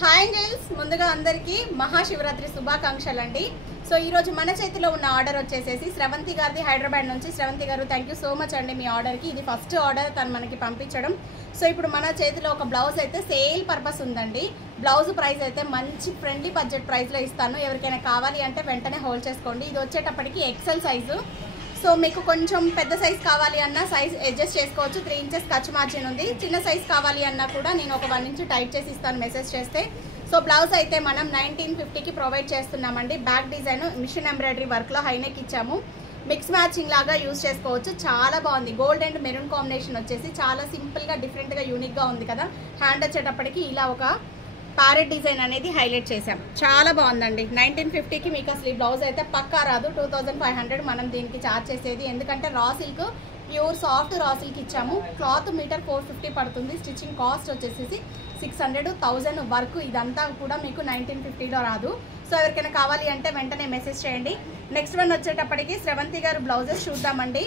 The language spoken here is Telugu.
హాయ్ అంజల్స్, ముందుగా అందరికీ మహాశివరాత్రి శుభాకాంక్షలు అండి. సో ఈరోజు మన చేతిలో ఉన్న ఆర్డర్ వచ్చేసేసి శ్రవంతి గారిది, హైదరాబాద్ నుంచి. శ్రవంతి గారు, థ్యాంక్ యూ సో మచ్ అండి మీ ఆర్డర్కి. ఇది ఫస్ట్ ఆర్డర్ తను మనకి పంపించడం. సో ఇప్పుడు మన చేతిలో ఒక బ్లౌజ్ అయితే సేల్ పర్పస్ ఉందండి. బ్లౌజ్ ప్రైస్ అయితే మంచి ఫ్రెండ్లీ బడ్జెట్ ప్రైస్లో ఇస్తాను. ఎవరికైనా కావాలి అంటే వెంటనే హోల్డ్ చేసుకోండి. ఇది వచ్చేటప్పటికి ఎక్సెల్ సైజు. సో మీకు కొంచెం పెద్ద సైజ్ కావాలి అన్న సైజ్ అడ్జస్ట్ చేసుకోవచ్చు. 3 ఇంచెస్ ఖర్చు మార్జిన్ ఉంది. చిన్న సైజ్ కావాలి అన్నా కూడా నేను ఒక 1 ఇంచ్ టైట్ చేసి ఇస్తాను మెసేజ్ చేస్తే. సో బ్లౌజ్ అయితే మనం 1950కి ప్రొవైడ్ చేస్తున్నామండి. బ్యాక్ డిజైన్ మిషన్ ఎంబ్రాయిడరీ వర్క్లో హైనెక్ ఇచ్చాము. మిక్స్ మ్యాచింగ్ లాగా యూజ్ చేసుకోవచ్చు. చాలా బాగుంది. గోల్డ్ అండ్ మెరూన్ కాంబినేషన్ వచ్చేసి చాలా సింపుల్గా డిఫరెంట్గా యూనిక్గా ఉంది కదా. హ్యాండ్ వచ్చేటప్పటికి ఇలా ఒక ప్యారెట్ డిజైన్ అనేది హైలైట్ చేసాం. చాలా బాగుందండి. 1950కి మీకు అసలు ఈ బ్లౌజ్ అయితే పక్కా రాదు. 2500 మనం దీనికి ఛార్జ్ చేసేది. ఎందుకంటే raw silk, pure soft raw silk ఇచ్చాము. క్లాత్ మీటర్ 450 పడుతుంది. స్టిచ్చింగ్ కాస్ట్ వచ్చేసి 600, 1000 వర్క్. ఇదంతా కూడా మీకు 1950లో రాదు. సో ఎవరికైనా కావాలి అంటే వెంటనే మెసేజ్ చేయండి. నెక్స్ట్ వన్ వచ్చేటప్పటికి శ్రవంతి గారు బ్లౌజెస్ చూద్దామండి.